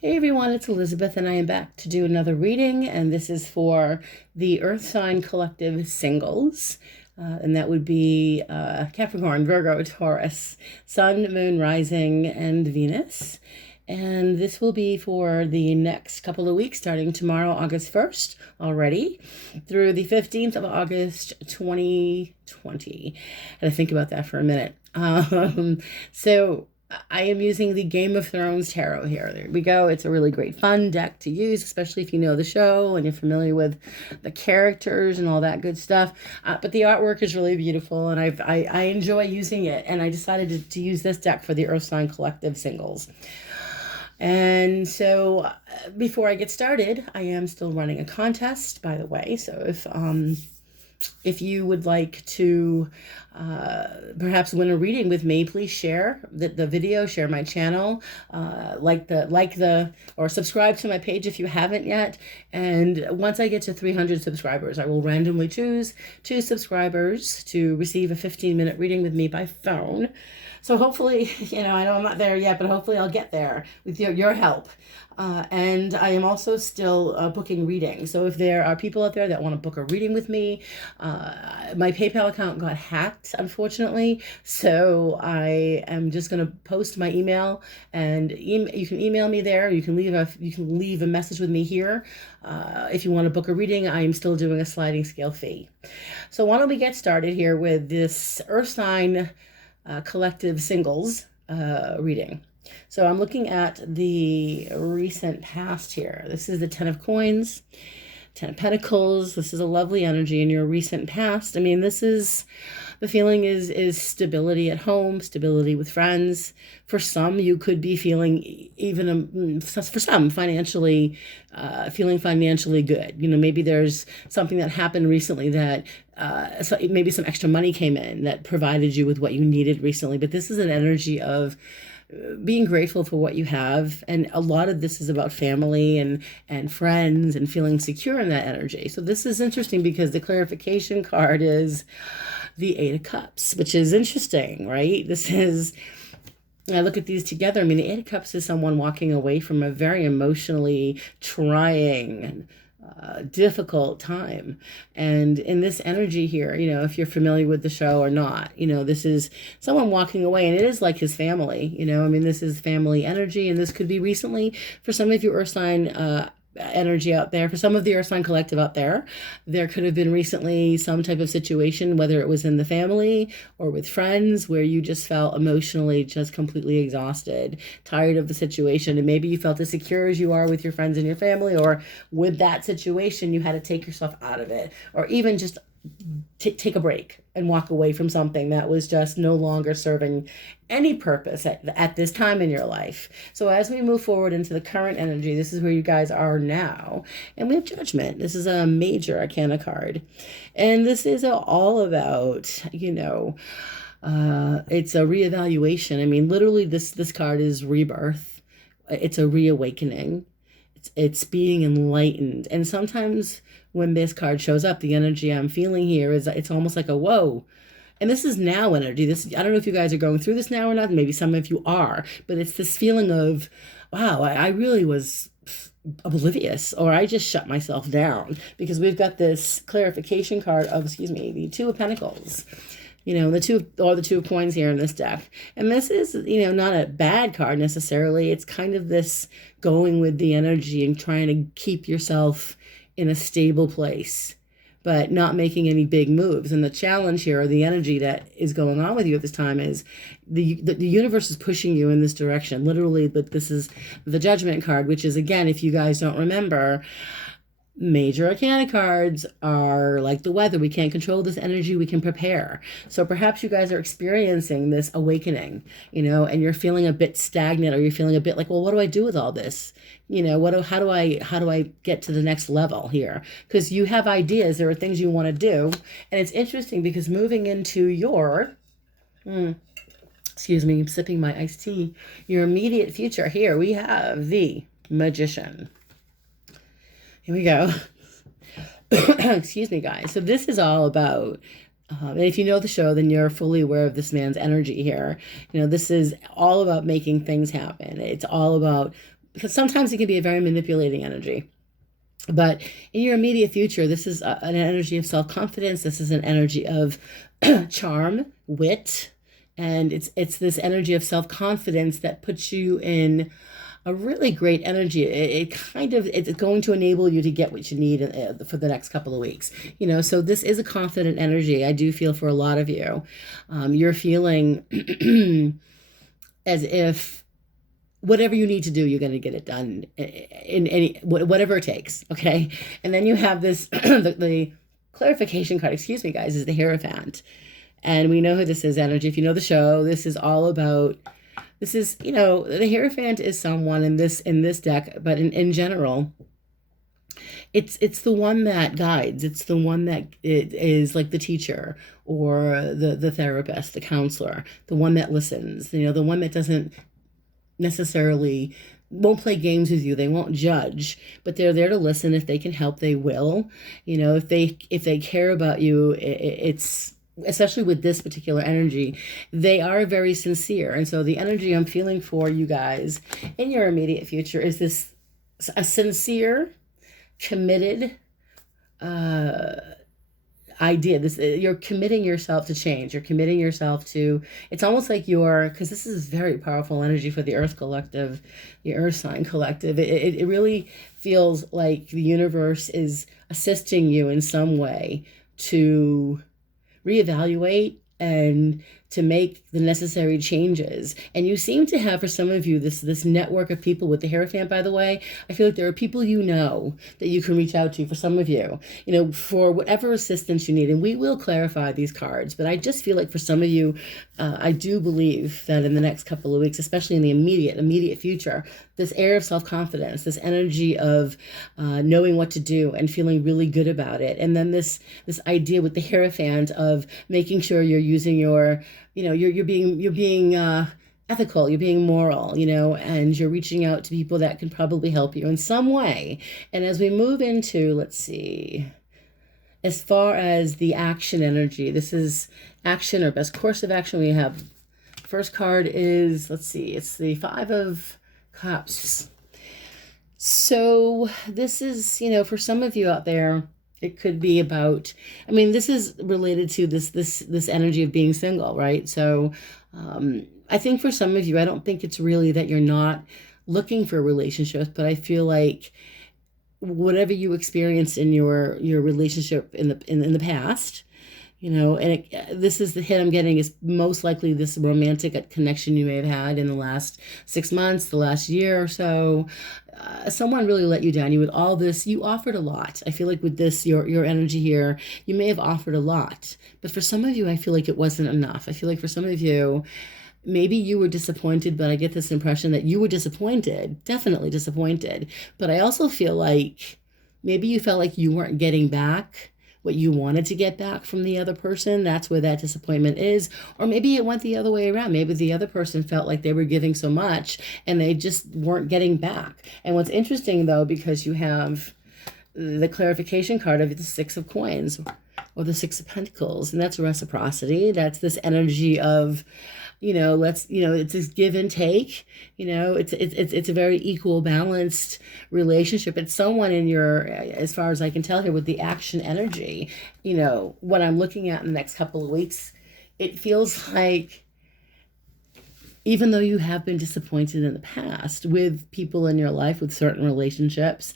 Hey everyone, it's Elizabeth, and I am back to do another reading, and this is for the Earth Sign Collective Singles. And that would be Capricorn, Virgo, Taurus, Sun, Moon, Rising, and Venus. And this will be for the next couple of weeks, starting tomorrow, August 1st, already, through the 15th of August, 2020. I had to think about that for a minute. So I am using the Game of Thrones Tarot here. There we go. It's a really great fun deck to use, especially if you know the show and you're familiar with the characters and all that good stuff. But the artwork is really beautiful, and I enjoy using it. And I decided to use this deck for the Earth Sign Collective Singles. And so before I get started, I am still running a contest, by the way. So if you would like to perhaps win a reading with me, please share the video, share my channel, or subscribe to my page if you haven't yet. And once I get to 300 subscribers, I will randomly choose 2 subscribers to receive a 15-minute reading with me by phone. So hopefully, I know I'm not there yet, but hopefully I'll get there with your help. And I am also still booking readings. So if there are people out there that want to book a reading with me, my PayPal account got hacked, unfortunately. So I am just going to post my email, and you can email me there. You can leave a message with me here. If you want to book a reading, I am still doing a sliding scale fee. So why don't we get started here with this Earth Sign Collective Singles reading. So I'm looking at the recent past here. This is the 10 of Coins, 10 of Pentacles. This is a lovely energy in your recent past. I mean, this is, the feeling is stability at home, stability with friends. For some, you could be feeling even, for some, financially, feeling financially good. Maybe there's something that happened recently that so maybe some extra money came in that provided you with what you needed recently. But this is an energy of being grateful for what you have, and a lot of this is about family and friends and feeling secure in that energy. So this is interesting because the clarification card is the 8 of Cups, which is interesting, right? I look at these together. I mean, the 8 of Cups is someone walking away from a very emotionally trying, difficult time. And in this energy here, if you're familiar with the show or not, this is someone walking away, and it is like his family. I mean, this is family energy, and this could be recently for some of you Earth sign energy out there. For some of the Earth Sign Collective out there could have been recently some type of situation, whether it was in the family or with friends, where you just felt emotionally just completely exhausted, tired of the situation. And maybe you felt as secure as you are with your friends and your family, or with that situation, you had to take yourself out of it, or even just take a break and walk away from something that was just no longer serving any purpose at this time in your life. So as we move forward into the current energy, this is where you guys are now. And we have Judgment. This is a major arcana card. And this is all about, it's a reevaluation. I mean, literally this card is rebirth. It's a reawakening. It's being enlightened. And sometimes when this card shows up, the energy I'm feeling here is it's almost like a whoa. And this is now energy. I don't know if you guys are going through this now or not. Maybe some of you are, but it's this feeling of, wow, I really was oblivious, or I just shut myself down, because we've got this clarification card of, the 2 of Pentacles. The 2 of Coins here in this deck. And this is, not a bad card necessarily. It's kind of this going with the energy and trying to keep yourself in a stable place, but not making any big moves. And the challenge here, or the energy that is going on with you at this time, is the universe is pushing you in this direction, literally. But this is the Judgment card, which is, again, if you guys don't remember, major arcana cards are like the weather. We can't control this energy. We can prepare. So perhaps you guys are experiencing this awakening, and you're feeling a bit stagnant, or you're feeling a bit like, well, what do I do with all this? How do I get to the next level here? Because you have ideas. There are things you want to do. And it's interesting because moving into your, excuse me, I'm sipping my iced tea, your immediate future here, we have the Magician. Here we go. Excuse me, guys. So this is all about, and if you know the show, then you're fully aware of this man's energy here. This is all about making things happen. It's all about because sometimes it can be a very manipulating energy. But in your immediate future, this is an energy of self-confidence. This is an energy of charm, wit, and it's this energy of self-confidence that puts you in a really great energy. It's going to enable you to get what you need for the next couple of weeks. So this is a confident energy. I do feel for a lot of you, you're feeling as if whatever you need to do, you're going to get it done in any whatever it takes. Okay, and then you have this the clarification card. Excuse me, guys, is the Hierophant, and we know who this is. Energy. If you know the show, this is all about. This is the Hierophant is someone in this deck, but in general. It's the one that guides. It's the one that it is like the teacher or the therapist, the counselor, the one that listens. The one that doesn't necessarily won't play games with you. They won't judge, but they're there to listen. If they can help, they will. If they care about you, it's especially with this particular energy, they are very sincere. And so the energy I'm feeling for you guys in your immediate future is this a sincere, committed idea. You're committing yourself to change. You're committing yourself to, it's almost like because this is very powerful energy for the Earth Collective, the Earth Sign Collective. It really feels like the universe is assisting you in some way to reevaluate and to make the necessary changes. And you seem to have, for some of you, this network of people with the Hierophant, by the way. I feel like there are people that you can reach out to, for some of you, for whatever assistance you need. And we will clarify these cards. But I just feel like for some of you, I do believe that in the next couple of weeks, especially in the immediate future, this air of self-confidence, this energy of knowing what to do and feeling really good about it. And then this idea with the Hierophant of making sure you're using you're being ethical, you're being moral, and you're reaching out to people that can probably help you in some way. And as we move into, let's see, as far as the action energy, this is action or best course of action. We have first card is, let's see, it's the Five of Cups. So this is, for some of you out there, it could be about, this is related to this energy of being single, right? So I think for some of you, I don't think it's really that you're not looking for relationships, but I feel like whatever you experienced in your relationship in the past, and this is the hit I'm getting, is most likely this romantic connection you may have had in the last 6 months, the last year or so. Someone really let you down. With all this, you offered a lot. I feel like with this, your energy here, you may have offered a lot. But for some of you, I feel like it wasn't enough. I feel like for some of you, maybe you were disappointed, but I get this impression that you were disappointed, definitely disappointed. But I also feel like maybe you felt like you weren't getting back what you wanted to get back from the other person. That's where that disappointment is. Or maybe it went the other way around. Maybe the other person felt like they were giving so much and they just weren't getting back. And what's interesting, though, because you have the clarification card of the Six of Coins or the Six of Pentacles, and that's reciprocity. That's this energy of, it's this give and take. It's a very equal, balanced relationship. It's someone in as far as I can tell here, with the action energy. What I'm looking at in the next couple of weeks, it feels like, even though you have been disappointed in the past with people in your life, with certain relationships,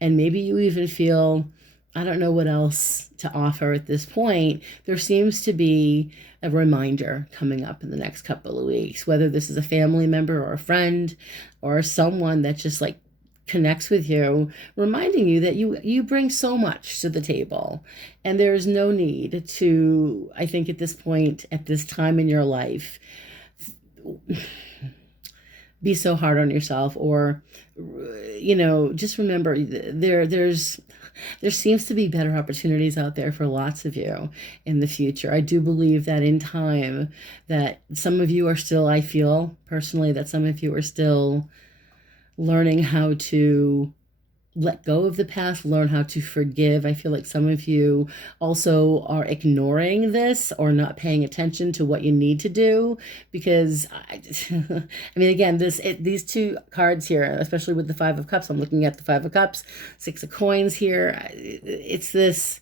and maybe you even feel, I don't know what else to offer at this point, there seems to be a reminder coming up in the next couple of weeks, whether this is a family member or a friend or someone that just like connects with you, reminding you that you bring so much to the table. And there is no need to, I think at this point, at this time in your life, be so hard on yourself, or just remember there seems to be better opportunities out there for lots of you in the future. I do believe that in time, that some of you are still, I feel personally that some of you are still learning how to let go of the past, learn how to forgive. I feel like some of you also are ignoring this or not paying attention to what you need to do because I mean, again, these two cards here, especially with the Five of Cups, I'm looking at the Five of Cups, Six of Coins here. It's this,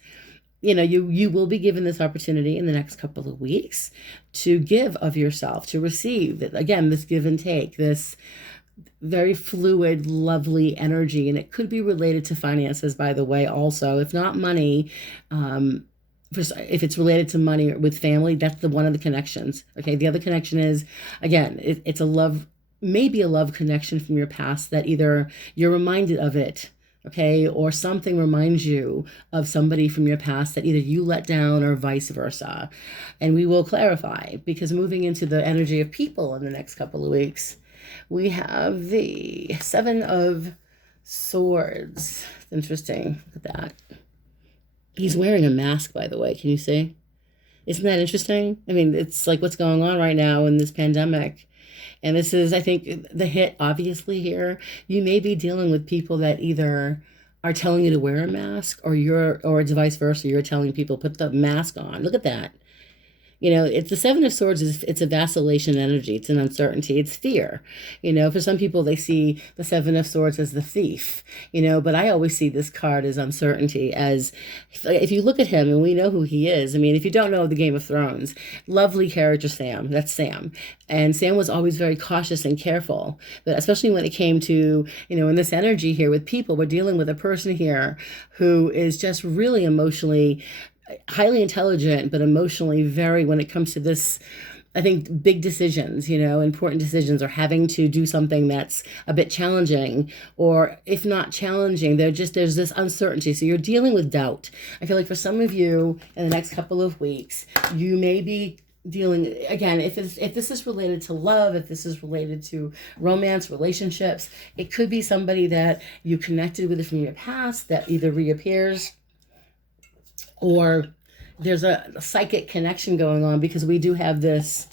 you will be given this opportunity in the next couple of weeks to give of yourself, to receive. Again, this give and take, this very fluid, lovely energy. And it could be related to finances, by the way, also. If not money, if it's related to money with family, that's one of the connections. Okay. The other connection is, again, it's a love, maybe a love connection from your past that either you're reminded of it, okay, or something reminds you of somebody from your past that either you let down or vice versa. And we will clarify, because moving into the energy of people in the next couple of weeks, we have the Seven of Swords. It's interesting. Look at that. He's wearing a mask, by the way. Can you see? Isn't that interesting? I mean, it's like what's going on right now in this pandemic. And this is, I think, the hit, obviously, here. You may be dealing with people that either are telling you to wear a mask or it's vice versa. You're telling people, put the mask on. Look at that. It's the Seven of Swords it's a vacillation energy. It's an uncertainty. It's fear. For some people, they see the Seven of Swords as the thief, but I always see this card as uncertainty, as if you look at him, and we know who he is. I mean, if you don't know the Game of Thrones, lovely character Sam, that's Sam. And Sam was always very cautious and careful, but especially when it came to, in this energy here with people, we're dealing with a person here who is just really emotionally highly intelligent, but emotionally very, when it comes to this, I think big decisions, important decisions, or having to do something that's a bit challenging, or if not challenging, there's this uncertainty. So you're dealing with doubt. I feel like for some of you in the next couple of weeks, you may be dealing, again, if this is related to love, if this is related to romance, relationships, it could be somebody that you connected with from your past that either reappears, or there's a psychic connection going on, because we do have this,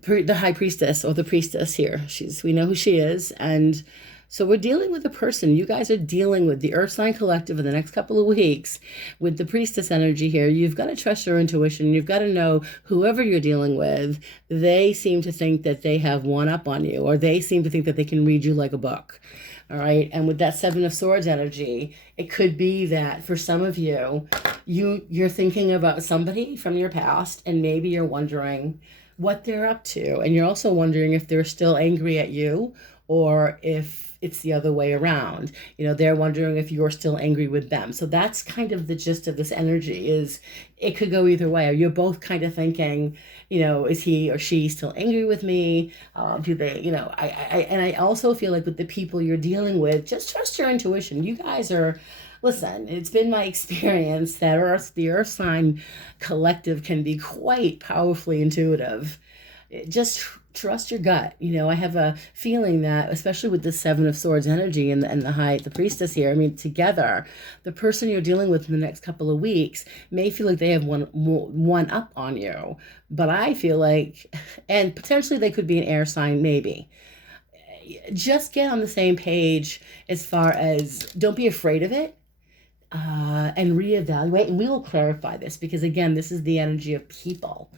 the High Priestess or the Priestess here. We know who she is. And so we're dealing with a person. You guys are dealing with the Earth Sign Collective in the next couple of weeks with the Priestess energy here. You've got to trust your intuition. You've got to know whoever you're dealing with, they seem to think that they have one up on you, or they seem to think that they can read you like a book. All right. And with that Seven of Swords energy, it could be that for some of you, you're thinking about somebody from your past, and maybe you're wondering what they're up to. And you're also wondering if they're still angry at you, or if it's the other way around. They're wondering if you're still angry with them. So that's kind of the gist of this energy. Is it could go either way. Or you're both kind of thinking, is he or she still angry with me? Do they, I also feel like with the people you're dealing with, just trust your intuition. You guys are, listen, it's been my experience that the Earth Sign Collective can be quite powerfully intuitive. Just trust your gut. I have a feeling that, especially with the Seven of Swords energy and the Priestess here, I mean, together, the person you're dealing with in the next couple of weeks may feel like they have one up on you. But I feel like, and potentially they could be an air sign, maybe. Just get on the same page as far as, don't be afraid of it. And reevaluate, and we will clarify this, because again, this is the energy of people.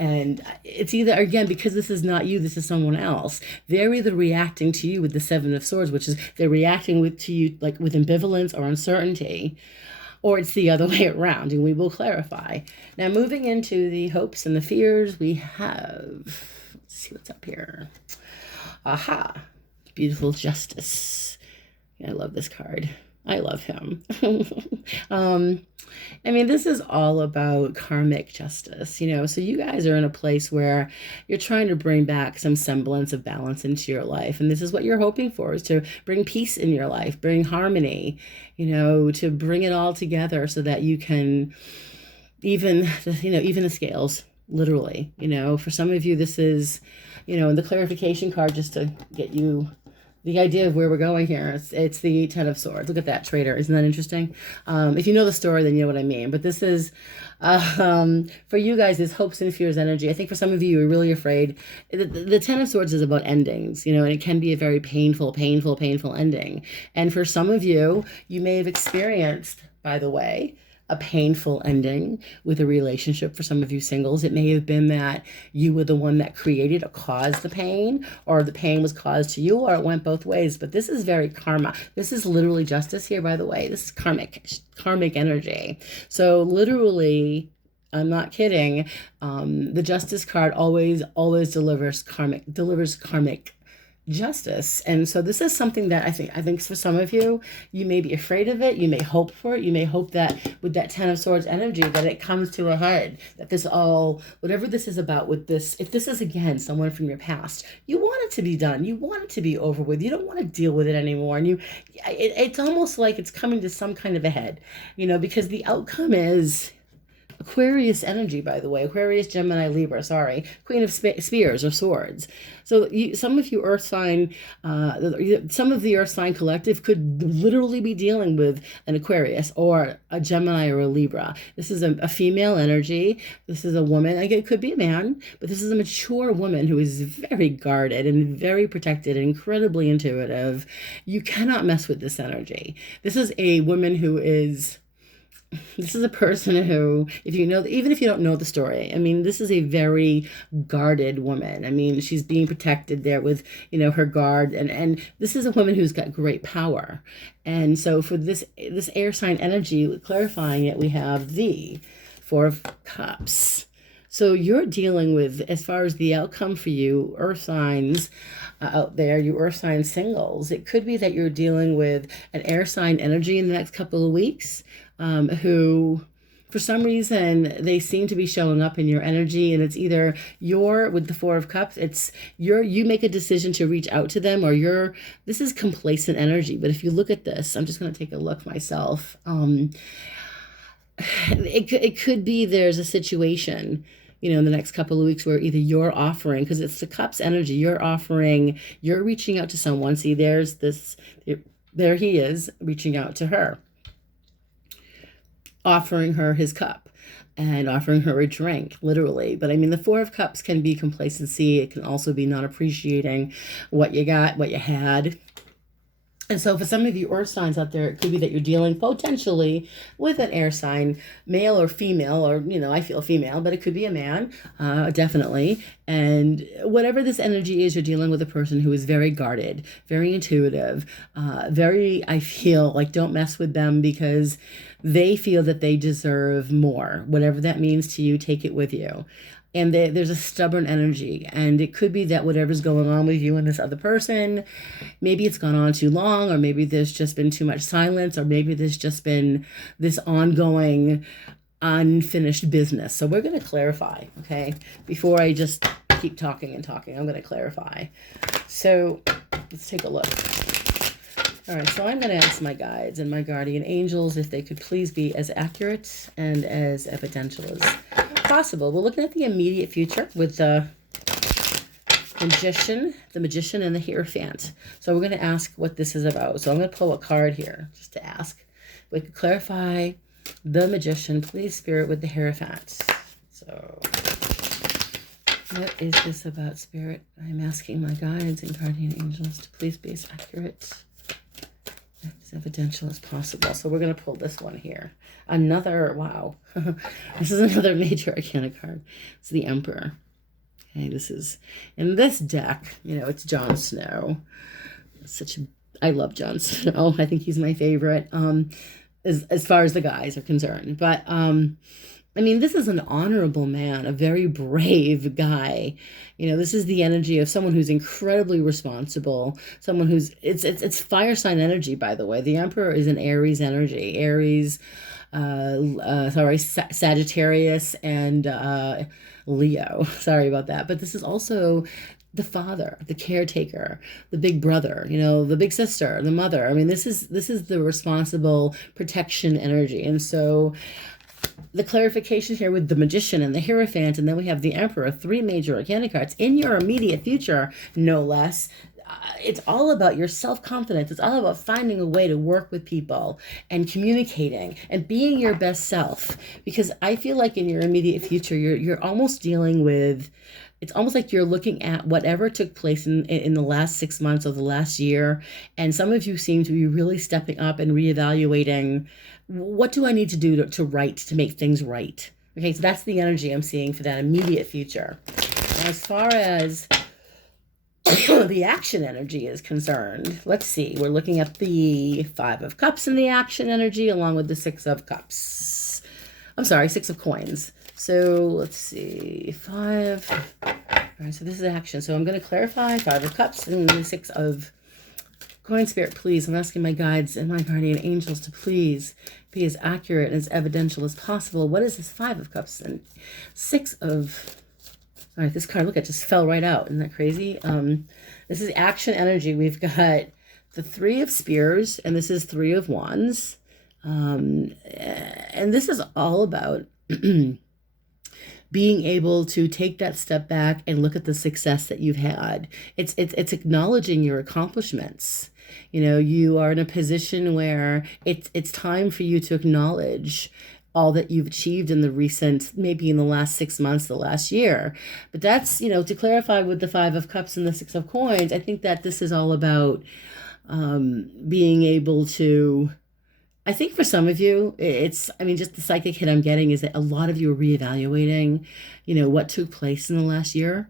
And it's either, again, because this is not you, this is someone else. They're either reacting to you with the Seven of Swords, which is they're reacting to you like with ambivalence or uncertainty, or it's the other way around, and we will clarify. Now, moving into the hopes and the fears, we have, let's see what's up here. Aha, beautiful Justice. I love this card. I love him. I mean, this is all about karmic justice, so you guys are in a place where you're trying to bring back some semblance of balance into your life. And this is what you're hoping for, is to bring peace in your life, bring harmony, to bring it all together so that you can even the scales, literally, for some of you, this is, in the clarification card, just to get you the idea of where we're going here. It's the Ten of Swords. Look at that, traitor. Isn't that interesting? If you know the story, then you know what I mean. But this is, for you guys, this hopes and fears energy. I think for some of you, you're really afraid. The Ten of Swords is about endings, you know, and it can be a very painful, painful, painful ending. And for some of you, you may have experienced, by the way, a painful ending with a relationship. For some of you singles, it may have been that you were the one that created or caused the pain, or the pain was caused to you, or it went both ways. But this is very karma. This is literally justice here, by the way. This is karmic energy. So literally, I'm not kidding. The justice card always delivers karmic justice. And so this is something that I think for some of you, you may be afraid of it, you may hope for it, you may hope that with that Ten of Swords energy that it comes to a head, that this all, whatever this is about with this, if this is again someone from your past, you want it to be done, you want it to be over with, you don't want to deal with it anymore, and it's almost like it's coming to some kind of a head, you know, because the outcome is Aquarius energy, by the way. Aquarius, Gemini, Libra, sorry. Queen of Spears or Swords. So some of you earth sign, some of the earth sign collective could literally be dealing with an Aquarius or a Gemini or a Libra. This is a female energy. This is a woman. Again, it could be a man, but this is a mature woman who is very guarded and very protected and incredibly intuitive. You cannot mess with this energy. This is a woman who is... This is a person who, if you know, even if you don't know the story, I mean, this is a very guarded woman. I mean, she's being protected there with, you know, her guard. And this is a woman who's got great power. And so for this air sign energy, clarifying it, we have the Four of Cups. So you're dealing with, as far as the outcome for you, earth signs out there, you earth sign singles, it could be that you're dealing with an air sign energy in the next couple of weeks, who, for some reason, they seem to be showing up in your energy, and it's either with the Four of Cups, it's you make a decision to reach out to them, or this is complacent energy. But if you look at this, I'm just going to take a look myself. It could be there's a situation, you know, in the next couple of weeks where either you're offering, because it's the Cups energy, you're reaching out to someone. See, there he is reaching out to her, offering her his cup and offering her a drink, literally. But I mean, the Four of Cups can be complacency. It can also be not appreciating what you got, what you had. And so for some of you earth signs out there, it could be that you're dealing potentially with an air sign, male or female, or, you know, I feel female, but it could be a man, definitely. And whatever this energy is, you're dealing with a person who is very guarded, very intuitive, I feel like don't mess with them because they feel that they deserve more. Whatever that means to you, take it with you. And there's a stubborn energy, and it could be that whatever's going on with you and this other person, maybe it's gone on too long, or maybe there's just been too much silence, or maybe there's just been this ongoing unfinished business. So we're going to clarify, okay? Before I just keep talking and talking, I'm going to clarify. So let's take a look. All right, so I'm going to ask my guides and my guardian angels if they could please be as accurate and as evidential as possible. We're looking at the immediate future with the magician and the Hierophant. So we're going to ask what this is about. So I'm going to pull a card here just to ask. We could clarify the magician, please, Spirit, with the Hierophant. So what is this about, Spirit? I'm asking my guides and guardian angels to please be as accurate, as evidential as possible. So we're going to pull this one here. Another, wow. This is another major arcana card. It's the Emperor. Okay, this is, in this deck, you know, it's Jon Snow. I love Jon Snow. I think he's my favorite, as far as the guys are concerned. But, I mean, this is an honorable man, a very brave guy. You know, this is the energy of someone who's incredibly responsible, someone who's, it's fire sign energy, by the way. The Emperor is an Aries energy. Aries, Sagittarius and Leo. Sorry about that. But this is also the father, the caretaker, the big brother, you know, the big sister, the mother. I mean, this is the responsible protection energy. And so the clarification here with the Magician and the Hierophant, and then we have the Emperor, three major arcana cards in your immediate future, no less. it's all about your self-confidence. It's all about finding a way to work with people and communicating and being your best self. Because I feel like in your immediate future, you're almost dealing with, it's almost like you're looking at whatever took place in the last 6 months or the last year. And some of you seem to be really stepping up and reevaluating, what do I need to do to make things right? Okay, so that's the energy I'm seeing for that immediate future. And as far as the action energy is concerned, let's see. We're looking at the Five of Cups in the action energy along with the Six of Cups. I'm sorry, Six of Coins. So let's see, five. All right, so this is action. So I'm going to clarify Five of Cups and the Six of Coins. Spirit, please. I'm asking my guides and my guardian angels to please be as accurate and as evidential as possible. What is this Five of Cups and Six of... All right, this card, look, it just fell right out. Isn't that crazy? This is action energy. We've got the Three of Spears, and this is Three of Wands. And this is all about being able to take that step back and look at the success that you've had. It's acknowledging your accomplishments. You know, you are in a position where it's time for you to acknowledge all that you've achieved in the recent, maybe in the last 6 months, the last year. But that's, you know, to clarify with the Five of Cups and the Six of Coins, I think that this is all about being able to, I think for some of you, it's, I mean, just the psychic hit I'm getting is that a lot of you are reevaluating, you know, what took place in the last year.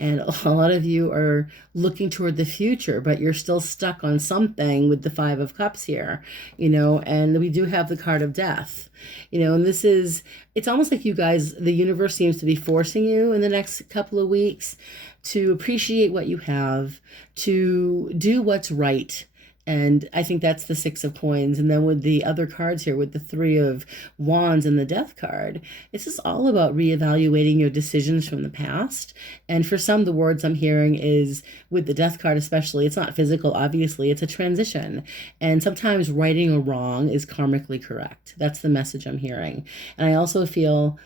And a lot of you are looking toward the future, but you're still stuck on something with the Five of Cups here, you know, and we do have the card of death, you know, and this is, it's almost like you guys, the universe seems to be forcing you in the next couple of weeks to appreciate what you have, to do what's right. And I think that's the Six of Coins. And then with the other cards here, with the Three of Wands and the Death card, it's just all about reevaluating your decisions from the past. And for some, the words I'm hearing is, with the Death card especially, it's not physical, obviously, it's a transition. And sometimes righting a wrong is karmically correct. That's the message I'm hearing. And I also feel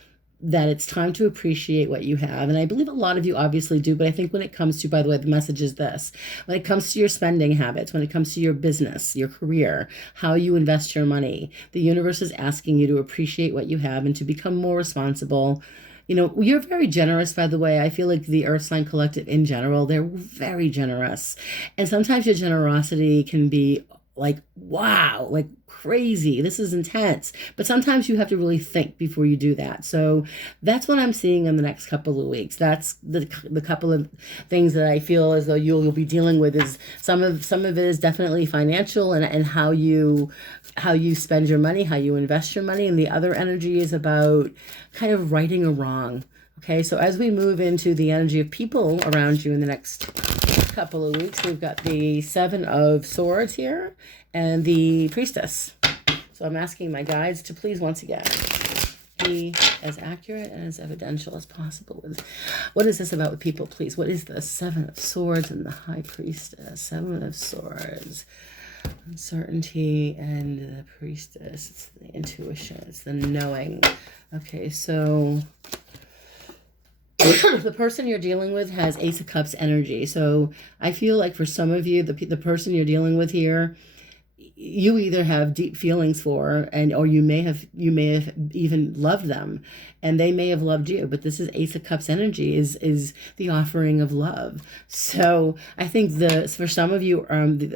that it's time to appreciate what you have. And I believe a lot of you obviously do, but I think when it comes to, by the way, the message is this, when it comes to your spending habits, when it comes to your business, your career, how you invest your money, the universe is asking you to appreciate what you have and to become more responsible. You know, you're very generous, by the way. I feel like the Earth Sign Collective in general, they're very generous. And sometimes your generosity can be like, wow, like crazy. This is intense. But sometimes you have to really think before you do that. So that's what I'm seeing in the next couple of weeks. That's the couple of things that I feel as though you'll be dealing with. Is some of it is definitely financial and how you spend your money, how you invest your money, and the other energy is about kind of righting a wrong. Okay, so as we move into the energy of people around you in the next couple of weeks, we've got the Seven of Swords here and the Priestess. So I'm asking my guides to please once again be as accurate and as evidential as possible with what is this about with people, please. What is the Seven of Swords and the High Priestess? Seven of Swords, uncertainty, and the Priestess. It's the intuition, it's the knowing. Okay, so the person you're dealing with has Ace of Cups energy. So I feel like for some of you, the person you're dealing with here, you either have deep feelings for, or you may have even loved them, and they may have loved you. But this is Ace of Cups energy, is the offering of love. So I think for some of you,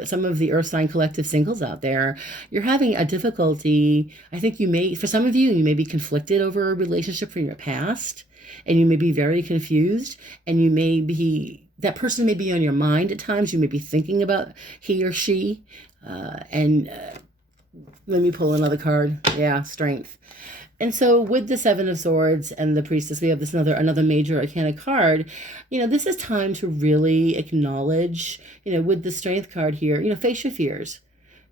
some of the Earth Sign Collective singles out there, you're having a difficulty. I think for some of you may be conflicted over a relationship from your past. And you may be very confused, and that person may be on your mind at times. You may be thinking about he or she. Let me pull another card. Yeah, Strength. And so with the Seven of Swords and the Priestess, we have this another major arcana card. You know, this is time to really acknowledge, you know, with the Strength card here, you know, face your fears.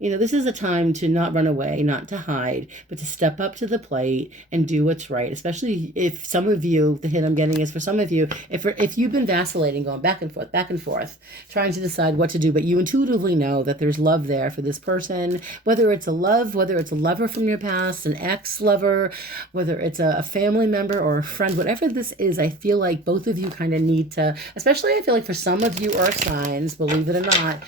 This is a time to not run away, not to hide, but to step up to the plate and do what's right. Especially if some of you, the hint I'm getting is for some of you, if you've been vacillating, going back and forth, trying to decide what to do, but you intuitively know that there's love there for this person, whether it's a lover from your past, an ex-lover, whether it's a family member or a friend, whatever this is, I feel like both of you kind of need to, especially I feel like for some of you earth signs, believe it or not,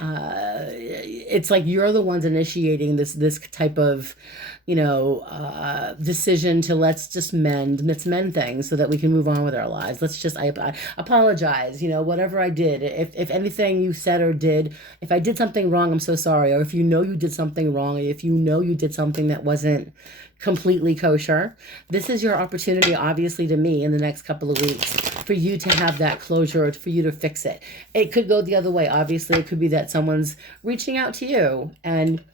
it's like you're the ones initiating this type of decision to let's mend things so that we can move on with our lives. I apologize, whatever I did, if anything you said or did, if I did something wrong, I'm so sorry. Or if you did something wrong, if you did something that wasn't completely kosher, this is your opportunity, obviously, to me in the next couple of weeks for you to have that closure or for you to fix it. It could go the other way. Obviously, it could be that someone's reaching out to you, and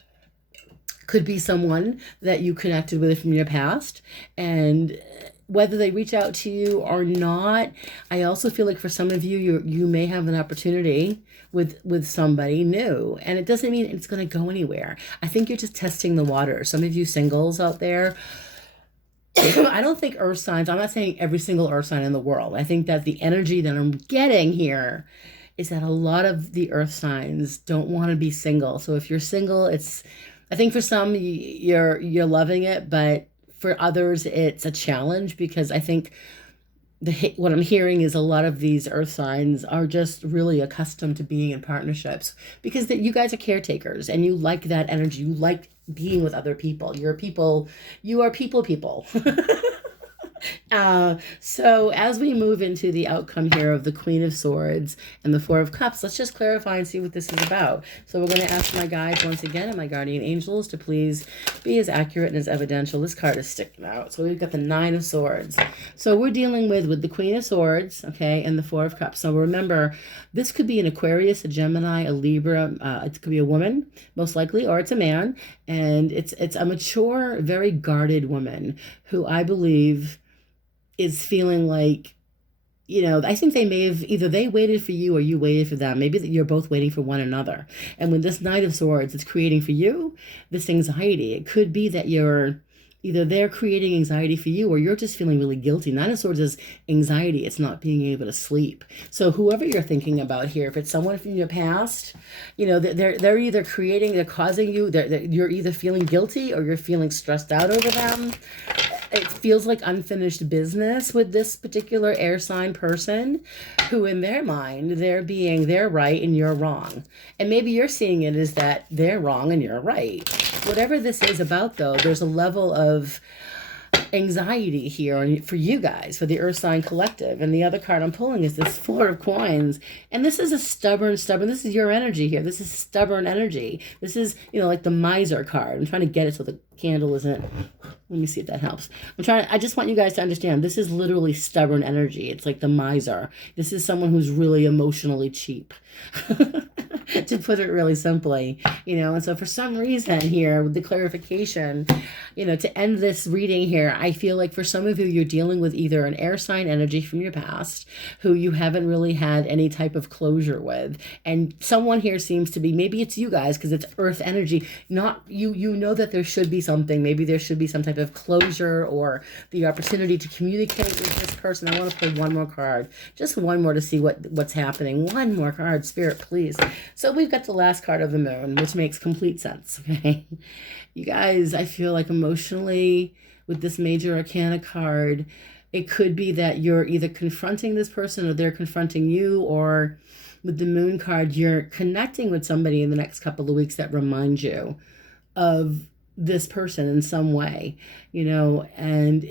could be someone that you connected with from your past, and whether they reach out to you or not, I also feel like for some of you, you may have an opportunity with somebody new, and it doesn't mean it's going to go anywhere. I think you're just testing the water. Some of you singles out there, I don't think earth signs, I'm not saying every single earth sign in the world. I think that the energy that I'm getting here is that a lot of the earth signs don't want to be single. So if you're single, I think for some you're loving it, but for others it's a challenge, because I think what I'm hearing is a lot of these earth signs are just really accustomed to being in partnerships, because that you guys are caretakers and you like that energy. You like being with other people. You are people. So as we move into the outcome here of the Queen of Swords and the Four of Cups, let's just clarify and see what this is about. So we're going to ask my guides once again and my guardian angels to please be as accurate and as evidential. This card is sticking out. So we've got the Nine of Swords. So we're dealing with the Queen of Swords, okay, and the Four of Cups. So remember, this could be an Aquarius, a Gemini, a Libra. It could be a woman, most likely, or it's a man. And it's a mature, very guarded woman who I believe is feeling like, I think they may have, either they waited for you or you waited for them. Maybe that you're both waiting for one another. And when this Knight of Swords is creating for you this anxiety, it could be that either they're creating anxiety for you or you're just feeling really guilty. Nine of Swords is anxiety. It's not being able to sleep. So whoever you're thinking about here, if it's someone from your past, they're either they're causing you, you're either feeling guilty or you're feeling stressed out over them. It feels like unfinished business with this particular air sign person who in their mind, they're right and you're wrong. And maybe you're seeing it as that they're wrong and you're right. Whatever this is about, though, there's a level of anxiety here for you guys, for the Earth Sign Collective. And the other card I'm pulling is this Four of Coins. And this is a stubborn, this is your energy here. This is stubborn energy. This is, like the Miser card. I'm trying to get it so the candle isn't, let me see if that helps. I just want you guys to understand, this is literally stubborn energy. It's like the Miser. This is someone who's really emotionally cheap. To put it really simply, and so for some reason here with the clarification, to end this reading here, I feel like for some of you, you're dealing with either an air sign energy from your past who you haven't really had any type of closure with. And someone here seems to be, maybe it's you guys because it's earth energy, not you, that there should be something, maybe there should be some type of closure or the opportunity to communicate with this person. I want to pull one more card, just one more to see what's happening. One more card, Spirit, please. So we've got the last card of the moon, which makes complete sense, okay? You guys, I feel like emotionally with this major arcana card, it could be that you're either confronting this person or they're confronting you, or with the moon card, you're connecting with somebody in the next couple of weeks that reminds you of this person in some way, and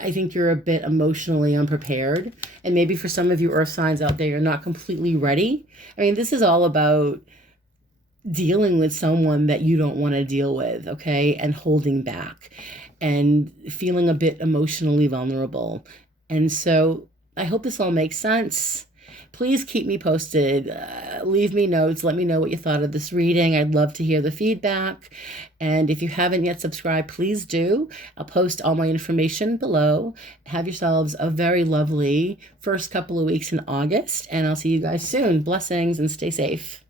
I think you're a bit emotionally unprepared. And maybe for some of you earth signs out there, you're not completely ready. I mean, this is all about dealing with someone that you don't want to deal with, okay? And holding back and feeling a bit emotionally vulnerable. And so I hope this all makes sense. Please keep me posted. Leave me notes. Let me know what you thought of this reading. I'd love to hear the feedback. And if you haven't yet subscribed, please do. I'll post all my information below. Have yourselves a very lovely first couple of weeks in August, and I'll see you guys soon. Blessings and stay safe.